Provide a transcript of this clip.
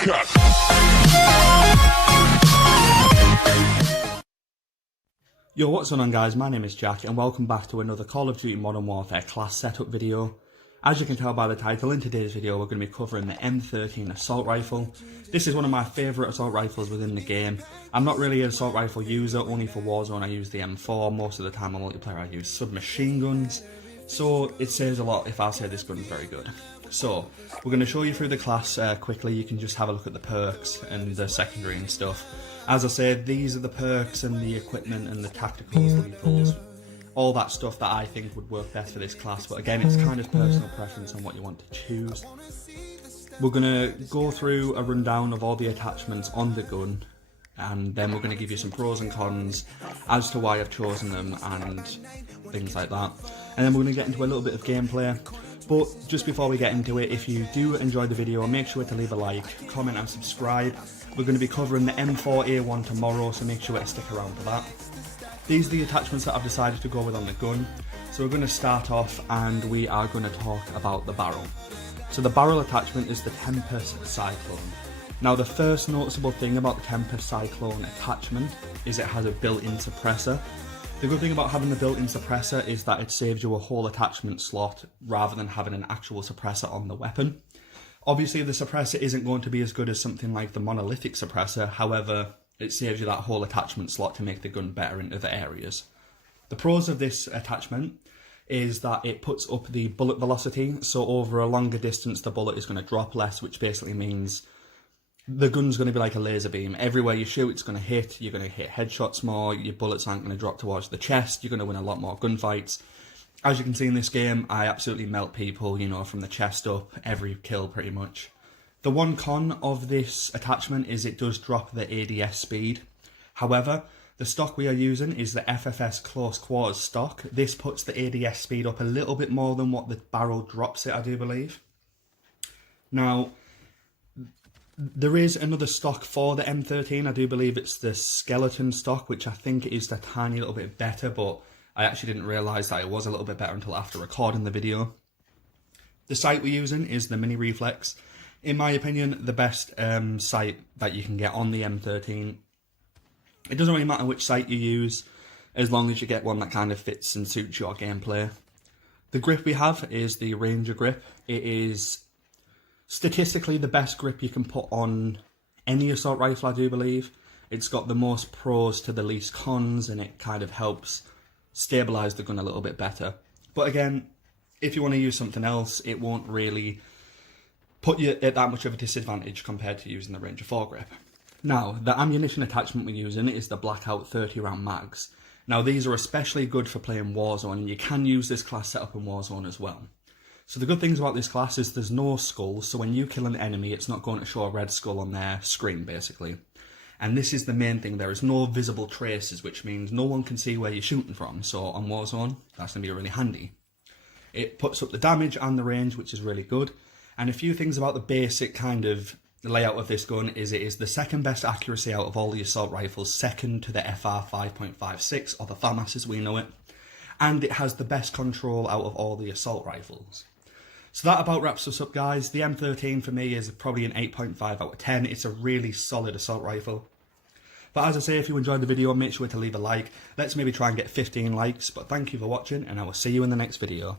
Cut. Yo, what's going on guys, my name is Jack and welcome back to another Call of Duty Modern Warfare class setup video. As you can tell by the title, in today's video we're going to be covering the M13 assault rifle. This is one of my favourite assault rifles within the game. I'm not really an assault rifle user, only for Warzone I use the M4, most of the time on multiplayer I use submachine guns. So it says a lot if I say this gun is very good. So, we're going to show you through the class quickly. You can just have a look at the perks and the secondary and stuff. As I said, these are the perks and the equipment and the tacticals, the lethals, all that stuff that I think would work best for this class, but again it's kind of personal preference on what you want to choose. We're going to go through a rundown of all the attachments on the gun, and then we're going to give you some pros and cons as to why I've chosen them and things like that. And then we're going to get into a little bit of gameplay. But just before we get into it, if you do enjoy the video, make sure to leave a like, comment and subscribe. We're going to be covering the M4A1 tomorrow, so make sure to stick around for that. These are the attachments that I've decided to go with on the gun. So we're going to start off and we are going to talk about the barrel. So the barrel attachment is the Tempest Cyclone. Now the first noticeable thing about the Tempest Cyclone attachment is it has a built-in suppressor. The good thing about having the built-in suppressor is that it saves you a whole attachment slot rather than having an actual suppressor on the weapon. Obviously the suppressor isn't going to be as good as something like the monolithic suppressor, however it saves you that whole attachment slot to make the gun better in other areas. The pros of this attachment is that it puts up the bullet velocity, so over a longer distance the bullet is going to drop less, which basically means the gun's going to be like a laser beam. Everywhere you shoot, it's going to hit. You're going to hit headshots more. Your bullets aren't going to drop towards the chest. You're going to win a lot more gunfights. As you can see in this game, I absolutely melt people, you know, from the chest up, every kill pretty much. The one con of this attachment is it does drop the ADS speed. However, the stock we are using is the FFS Close Quarters stock. This puts the ADS speed up a little bit more than what the barrel drops it, I do believe. Now, there is another stock for the M13, I do believe it's the skeleton stock, which I think is a tiny little bit better, but I actually didn't realise that it was a little bit better until after recording the video. The sight we're using is the Mini Reflex. In my opinion, the best sight that you can get on the M13. It doesn't really matter which sight you use, as long as you get one that kind of fits and suits your gameplay. The grip we have is the Ranger grip. It is statistically the best grip you can put on any assault rifle, I do believe. It's got the most pros to the least cons, and it kind of helps stabilise the gun a little bit better. But again, if you want to use something else, it won't really put you at that much of a disadvantage compared to using the Ranger 4 grip. Now, the ammunition attachment we're using is the Blackout 30 round mags. Now these are especially good for playing Warzone, and you can use this class setup in Warzone as well. So the good things about this class is there's no skulls, so when you kill an enemy it's not going to show a red skull on their screen basically. And this is the main thing, there is no visible traces, which means no one can see where you're shooting from, so on Warzone that's going to be really handy. It puts up the damage and the range, which is really good. And a few things about the basic kind of layout of this gun is it is the second best accuracy out of all the assault rifles, second to the FR 5.56 or the FAMAS as we know it. And it has the best control out of all the assault rifles. So that about wraps us up guys. The M13 for me is probably an 8.5 out of 10. It's a really solid assault rifle. But as I say, if you enjoyed the video, make sure to leave a like. Let's maybe try and get 15 likes. But thank you for watching, and I will see you in the next video.